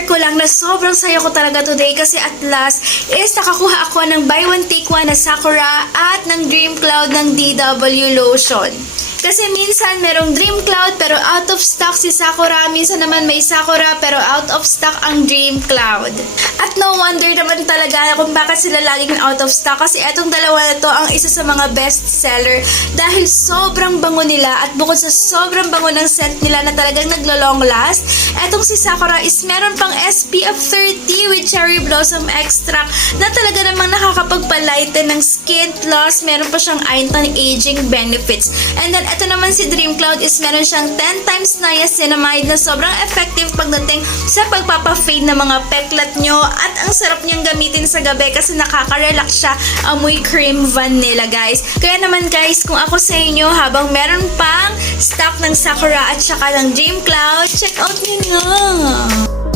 i-share ko lang na sobrang saya ko talaga today kasi at last is nakakuha ako ng buy one take one na Sakura at ng Dream Cloud ng DW Lotion. Kasi minsan merong Dream Cloud pero out of stock si Sakura, minsan naman may Sakura pero out of stock ang Dream Cloud. At no wonder naman talaga kung bakit sila laging out of stock kasi etong dalawa na to ang isa sa mga best seller dahil sobrang bango nila at bukod sa sobrang bango ng scent nila na talagang naglo-long last, etong si Sakura is meron pang SPF 30 with cherry blossom extract na talaga namang nakakapagpalighten ng skin loss, meron pa siyang anti-aging benefits. And then ito naman si Dream Cloud is meron siyang 10 times niacinamide na sobrang effective pagdating sa pagpapafade ng mga peklat nyo at ang sarap niyang gamitin sa gabi kasi nakaka-relax siya, amoy cream vanilla guys. Kaya naman guys, kung ako sa inyo habang meron pang stock ng Sakura at saka ng Dream Cloud, check out nyo na!